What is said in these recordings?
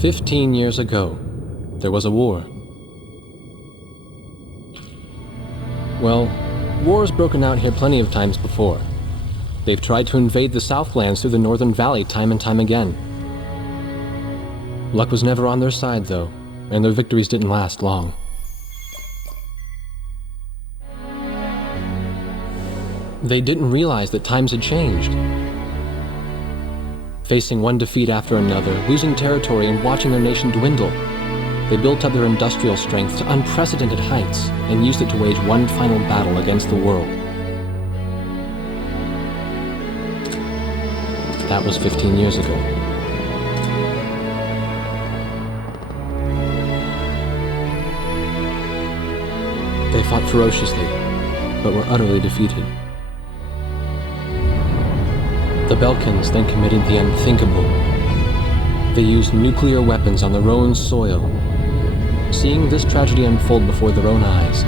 "15 years ago, there was a war. Well, war's broken out here plenty of times before. They've tried to invade the Southlands through the Northern Valley time and time again. Luck was never on their side, though, and their victories didn't last long. They didn't realize that times had changed. Facing one defeat after another, losing territory and watching their nation dwindle, they built up their industrial strength to unprecedented heights and used it to wage one final battle against the world. That was 15 years ago. They fought ferociously, but were utterly defeated. The Belkans then committed the unthinkable. They used nuclear weapons on their own soil. Seeing this tragedy unfold before their own eyes,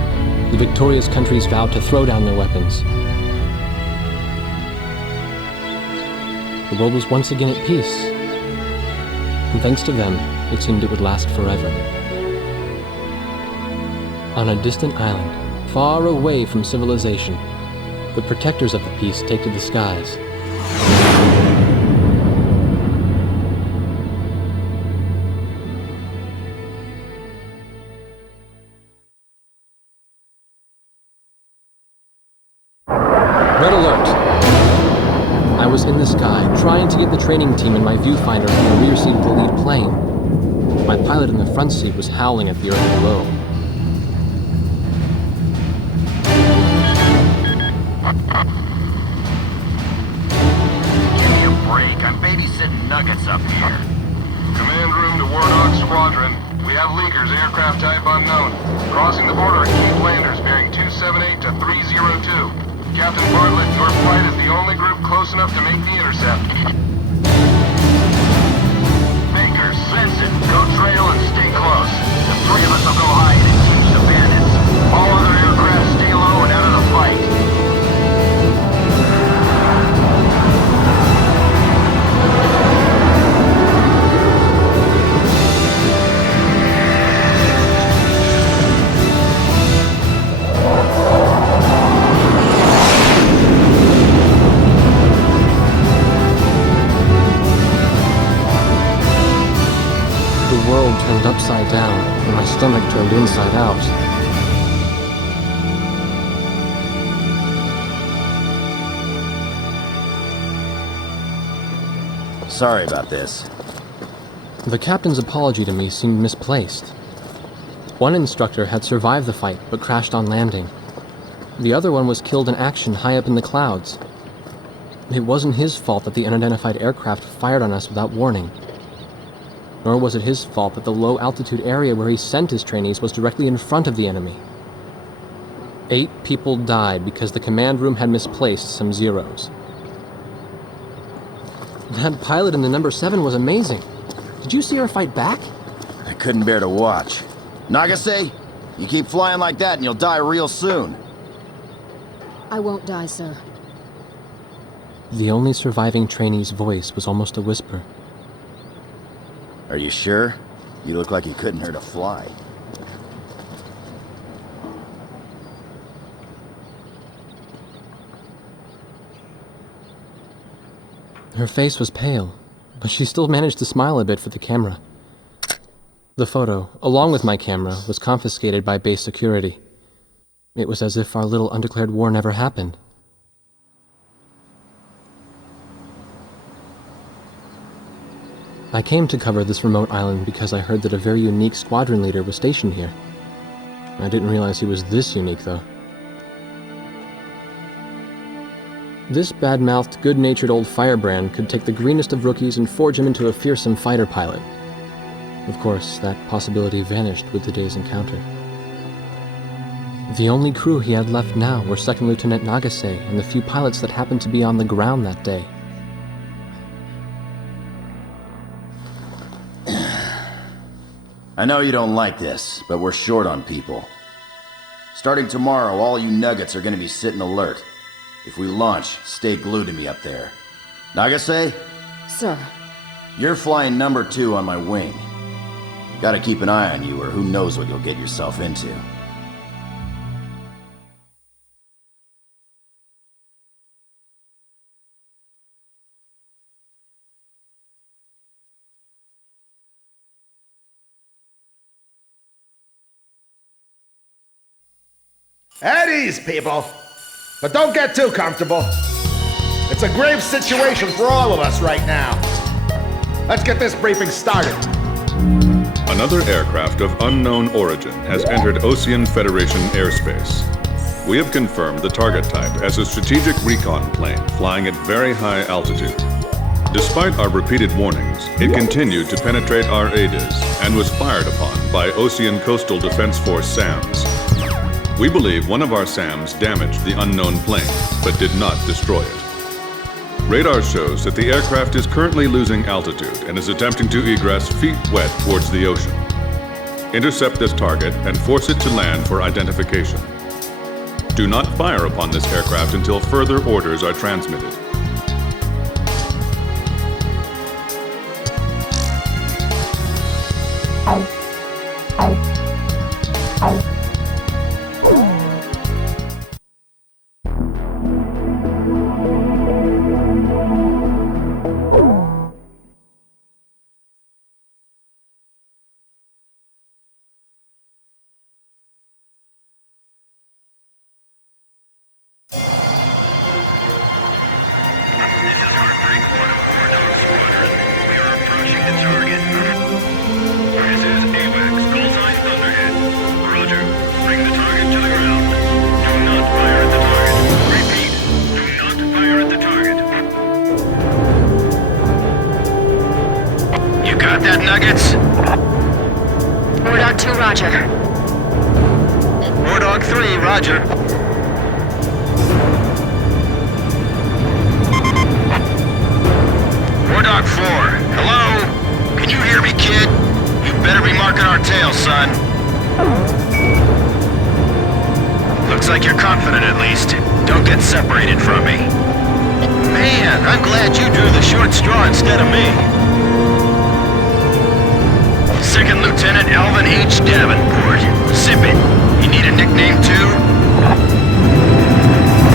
the victorious countries vowed to throw down their weapons. The world was once again at peace, and thanks to them, it seemed it would last forever. On a distant island, far away from civilization, the protectors of the peace take to the skies. Red alert! I was in the sky, trying to get the training team in my viewfinder from the rear seat of the lead plane. My pilot in the front seat was howling at the earth below. Give me a break. I'm babysitting nuggets up here. Command room to Wardog Squadron. We have leakers, aircraft type unknown. Crossing the border at Cape Landers, bearing 278 to 302. Captain Bartlett, your flight is the only group close enough to make the intercept. Baker, sense it. Go trail and stay close. The three of us will go hide and teach the bandits. All other aircraft stay low and out of the fight. The world turned upside down, and my stomach turned inside out. Sorry about this. The captain's apology to me seemed misplaced. One instructor had survived the fight, but crashed on landing. The other one was killed in action high up in the clouds. It wasn't his fault that the unidentified aircraft fired on us without warning. Nor was it his fault that the low-altitude area where he sent his trainees was directly in front of the enemy. 8 people died because the command room had misplaced some zeros. That pilot in the number 7 was amazing. Did you see her fight back? I couldn't bear to watch. Nagase, you keep flying like that and you'll die real soon. I won't die, sir. The only surviving trainee's voice was almost a whisper. Are you sure? You look like you couldn't hurt a fly. Her face was pale, but she still managed to smile a bit for the camera. The photo, along with my camera, was confiscated by base security. It was as if our little undeclared war never happened. I came to cover this remote island because I heard that a very unique squadron leader was stationed here. I didn't realize he was this unique, though. This bad-mouthed, good-natured old firebrand could take the greenest of rookies and forge him into a fearsome fighter pilot. Of course, that possibility vanished with the day's encounter. The only crew he had left now were Second Lieutenant Nagase and the few pilots that happened to be on the ground that day. I know you don't like this, but we're short on people. Starting tomorrow, all you nuggets are gonna be sitting alert. If we launch, stay glued to me up there. Nagase, Sir, you're flying number 2 on my wing. Gotta keep an eye on you, or who knows what you'll get yourself into. At ease, people. But don't get too comfortable. It's a grave situation for all of us right now. Let's get this briefing started. Another aircraft of unknown origin has entered Ocean Federation airspace. We have confirmed the target type as a strategic recon plane flying at very high altitude. Despite our repeated warnings, it continued to penetrate our ADIS and was fired upon by Ocean Coastal Defense Force SAMs. We believe one of our SAMs damaged the unknown plane, but did not destroy it. Radar shows that the aircraft is currently losing altitude and is attempting to egress feet wet towards the ocean. Intercept this target and force it to land for identification. Do not fire upon this aircraft until further orders are transmitted. Nuggets? Wardog 2, roger. Wardog 3, roger. Wardog 4, hello? Can you hear me, kid? You better be marking our tail, son. Looks like you're confident, at least. Don't get separated from me. Man, I'm glad you drew the short straw instead of me. Second Lieutenant Alvin H. Davenport. Sip it. You need a nickname too?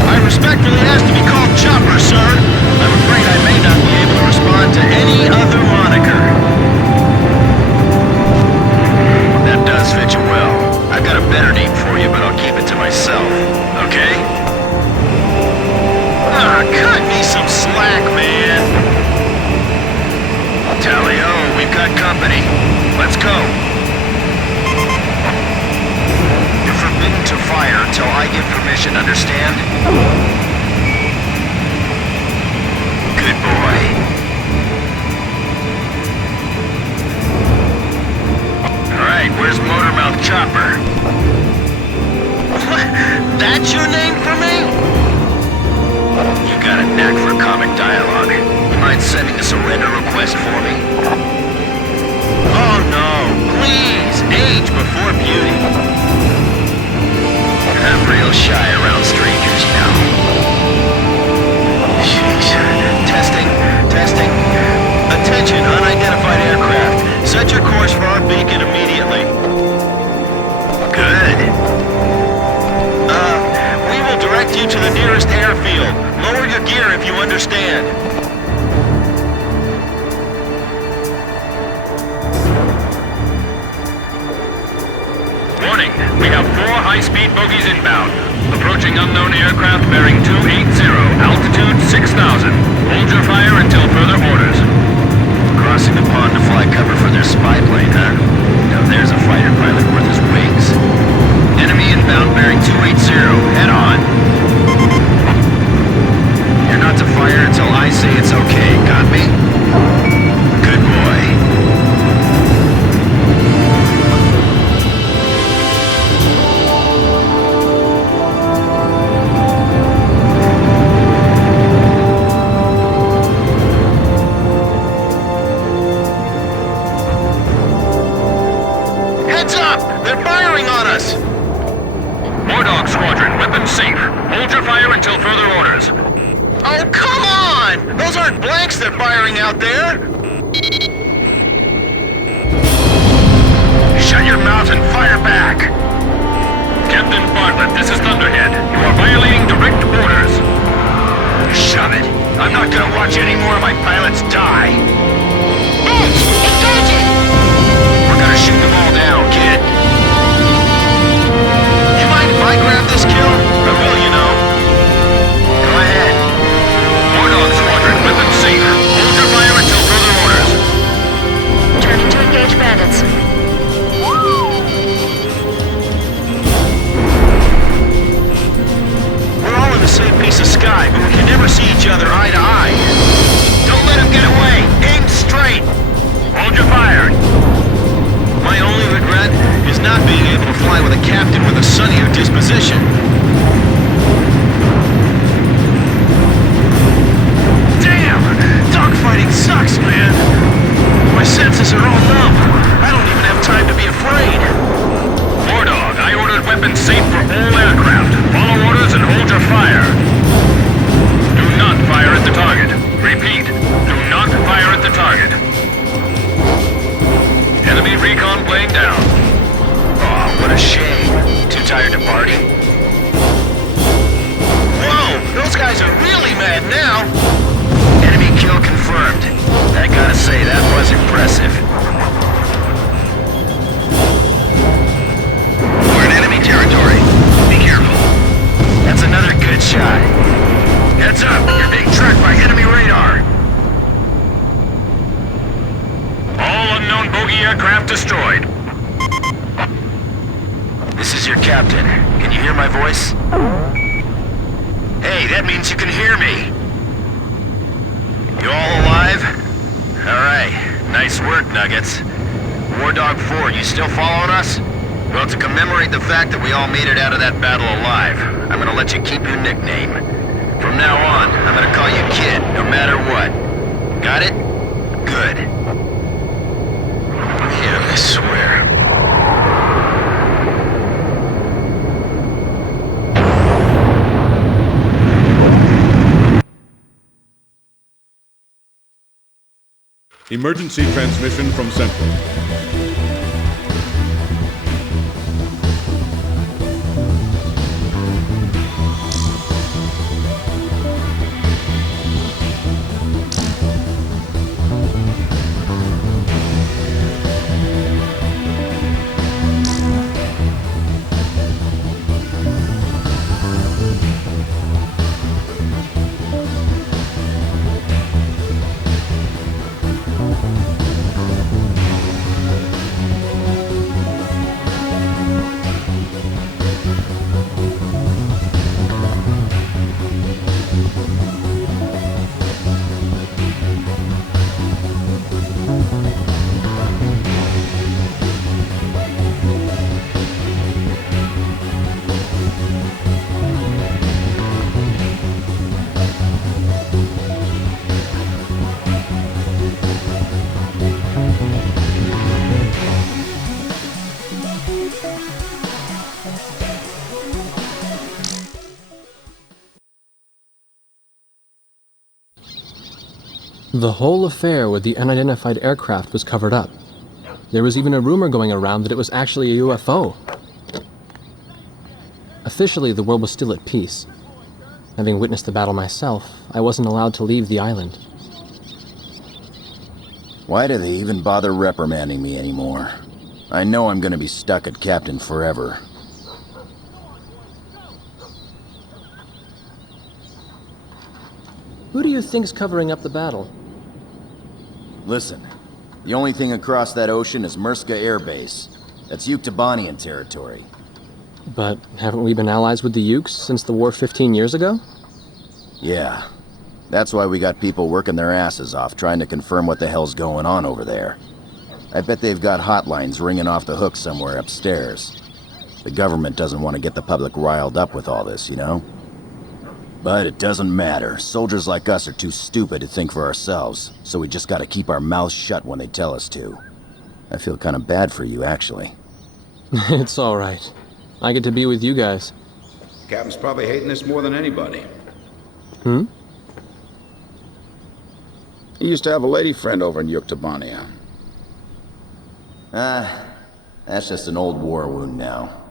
I respectfully ask to be called Chopper, sir. I'm afraid I may not be able to respond to any other moniker. That does fit you well. I've got a better name for you, but I'll keep it to myself. Okay? Ah, cut me some slack, man. Tally-ho, we've got company. Let's go. You're forbidden to fire until I give permission, understand? Good boy. Alright, where's Motormouth Chopper? What? That's your name for me? You got a knack for comic dialogue. You mind sending a surrender request for me? Oh no, please, age before beauty. I'm real shy around strangers now. Jeez. Testing. Attention, unidentified aircraft. Set your course for our beacon immediately. Good. We will direct you to the nearest airfield. Lower your gear if you understand. Warning, we have 4 high-speed bogies inbound. Approaching unknown aircraft bearing 280, altitude 6,000. Hold your fire until further orders. Crossing the pond to fly cover for their spy plane, huh? Now there's a fighter pilot worth his wings. Enemy inbound bearing 280, head on. You're not to fire until I say it's okay, got me? Good boy. Hold your fire until further orders. Oh, come on! Those aren't blanks they're firing out there! Shut your mouth and fire back! Captain Bartlett, this is Thunderhead. You are violating direct orders. Shove it! I'm not gonna watch any more of my pilots die! Edge! Engaging! We're gonna shoot them all down, kid. You mind if I grab this kill? I will, you know. Go ahead. Wardog Squadron, weapons safe. Hold your fire until further orders. Turning to engage bandits. We're all in the same piece of sky, but we can never see each other eye to eye. Don't let him get away! Aim straight! Hold your fire. My only regret is not being able to fly with a captain with a sunnier disposition. Damn! Dogfighting sucks, man! My senses are all numb. I don't even have time to be afraid. Wardog, I ordered weapons safe for all aircraft. Follow orders and hold your fire. Do not fire at the target. Repeat, do not fire at the target. Enemy recon plane down. Oh, what a shame. Too tired to party? Whoa! Those guys are really mad now! Enemy kill confirmed. I gotta say, that was impressive. We're in enemy territory. Be careful. That's another good shot. Heads up! You're being tracked by enemy radar! All unknown bogey aircraft destroyed. This is your captain. Can you hear my voice? Hey, that means you can hear me. You all alive? Alright. Nice work, Nuggets. Wardog 4, you still following us? Well, to commemorate the fact that we all made it out of that battle alive, I'm gonna let you keep your nickname. From now on, I'm gonna call you Kid, no matter what. Got it? Good. Yeah, I swear. Emergency transmission from Central. The whole affair with the unidentified aircraft was covered up. There was even a rumor going around that it was actually a UFO. Officially, the world was still at peace. Having witnessed the battle myself, I wasn't allowed to leave the island. Why do they even bother reprimanding me anymore? I know I'm gonna be stuck at Captain forever. Who do you think's covering up the battle? Listen, the only thing across that ocean is Murska Air Base. That's Yuktobanian territory. But haven't we been allies with the Ukes since the war 15 years ago? Yeah. That's why we got people working their asses off trying to confirm what the hell's going on over there. I bet they've got hotlines ringing off the hook somewhere upstairs. The government doesn't want to get the public riled up with all this, you know? But it doesn't matter. Soldiers like us are too stupid to think for ourselves, so we just gotta keep our mouths shut when they tell us to. I feel kind of bad for you, actually. It's all right. I get to be with you guys. Captain's probably hating this more than anybody. Hmm? He used to have a lady friend over in Yuktobania. That's just an old war wound now.